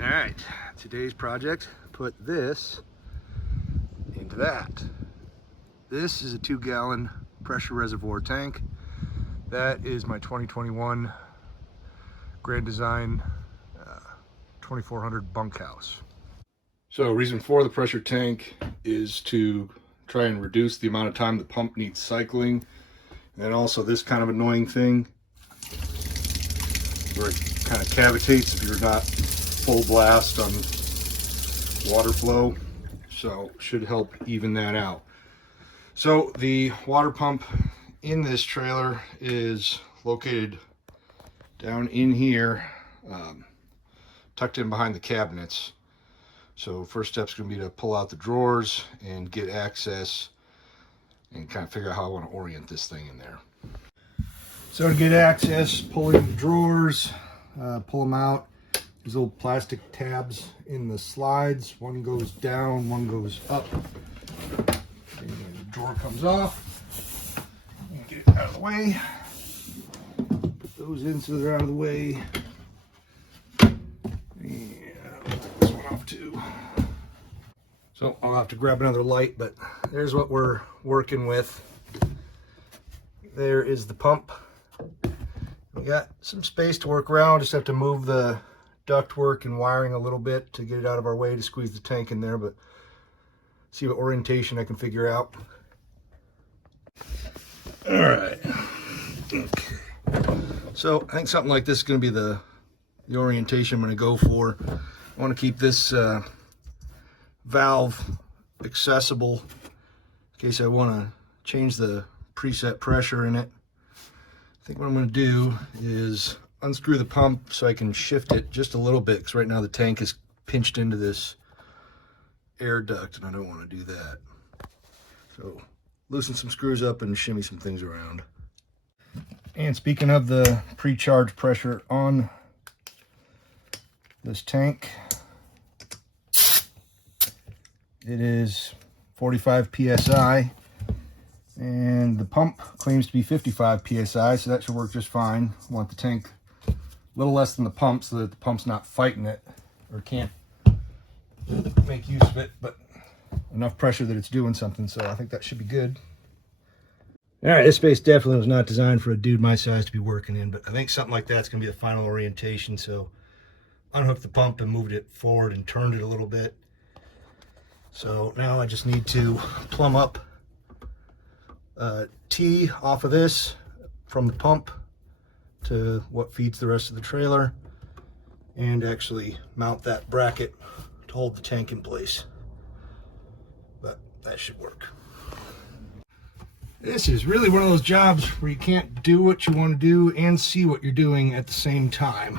All right, today's project, put this into that. This is a 2-gallon pressure reservoir tank. That is my 2021 Grand Design 2400 bunkhouse. So reason for the pressure tank is to try and reduce the amount of time the pump needs cycling. And also this kind of annoying thing where it kind of cavitates if you're not full blast on water flow. So should help even that out. So the water pump in this trailer is located down in here, tucked in behind the cabinets. So first step's going to be to pull out the drawers and get access and kind of figure out how I want to orient this thing in there. So to get access, pull in the drawers, pull them out. These little plastic tabs in the slides. One goes down, one goes up. And the drawer comes off. And get it out of the way. Put those in so they're out of the way. And I'll take this one off too. So I'll have to grab another light, but there's what we're working with. There is the pump. We got some space to work around. Just have to move the ductwork and wiring a little bit to get it out of our way to squeeze the tank in there, but see what orientation I can figure out. All right. Okay. So I think something like this is going to be the orientation I'm going to go for. I want to keep this valve accessible in case I want to change the preset pressure in it. I think what I'm going to do is unscrew the pump so I can shift it just a little bit, because right now the tank is pinched into this air duct and I don't want to do that. So loosen some screws up and shimmy some things around. And speaking of the pre-charge pressure on this tank, it is 45 psi. And the pump claims to be 55 psi, so that should work just fine. I want the tank a little less than the pump so that the pump's not fighting it or can't make use of it, but enough pressure that it's doing something, so I think that should be good. All right, this space definitely was not designed for a dude my size to be working in, but I think something like that's going to be the final orientation. So unhooked the pump and moved it forward and turned it a little bit. So now I just need to plumb up T off of this from the pump to what feeds the rest of the trailer, and actually mount that bracket to hold the tank in place. But that should work. This is really one of those jobs where you can't do what you want to do and see what you're doing at the same time.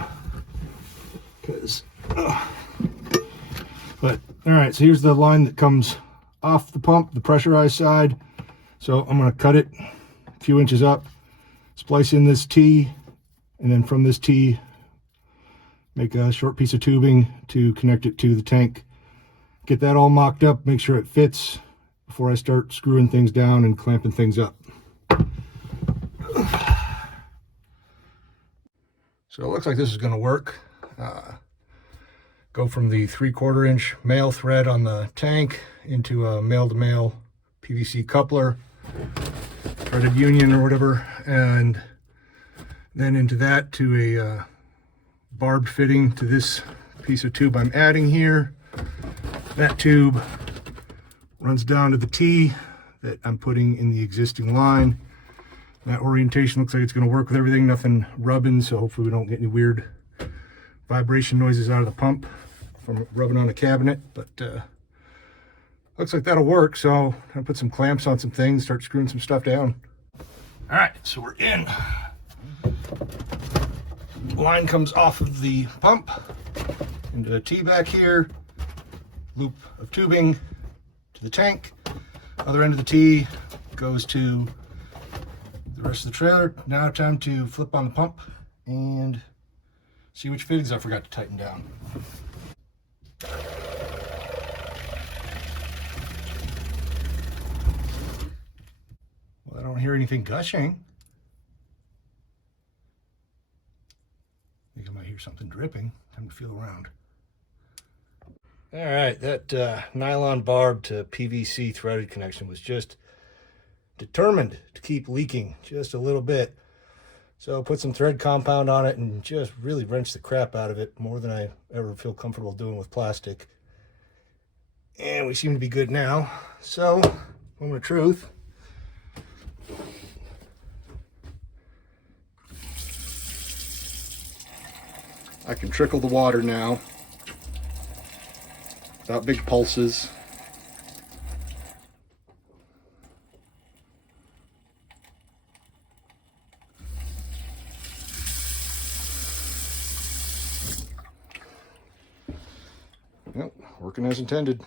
But all right, so here's the line that comes off the pump, the pressurized side. So I'm going to cut it a few inches up, splice in this T, and then from this T, make a short piece of tubing to connect it to the tank. Get that all mocked up, make sure it fits before I start screwing things down and clamping things up. So it looks like this is going to work. Go from the 3/4 inch male thread on the tank into a male-to-male PVC coupler, threaded union or whatever, and then into that to a barbed fitting to this piece of tube I'm adding here. That tube runs down to the T that I'm putting in the existing line. That orientation looks like it's going to work with everything, nothing rubbing, so hopefully we don't get any weird vibration noises out of the pump from rubbing on the cabinet, but looks like that'll work. So I'm gonna put some clamps on some things, start screwing some stuff down. All right, so we're in. Line comes off of the pump into a T back here, loop of tubing to the tank. Other end of the T goes to the rest of the trailer. Now time to flip on the pump and see which fittings I forgot to tighten down. Well, I don't hear anything gushing. I think I might hear something dripping. Time to feel around. All right, that nylon barb to PVC threaded connection was just determined to keep leaking just a little bit. So put some thread compound on it and just really wrench the crap out of it, more than I ever feel comfortable doing with plastic. And we seem to be good now. So, moment of truth. I can trickle the water now without big pulses. Yep, working as intended.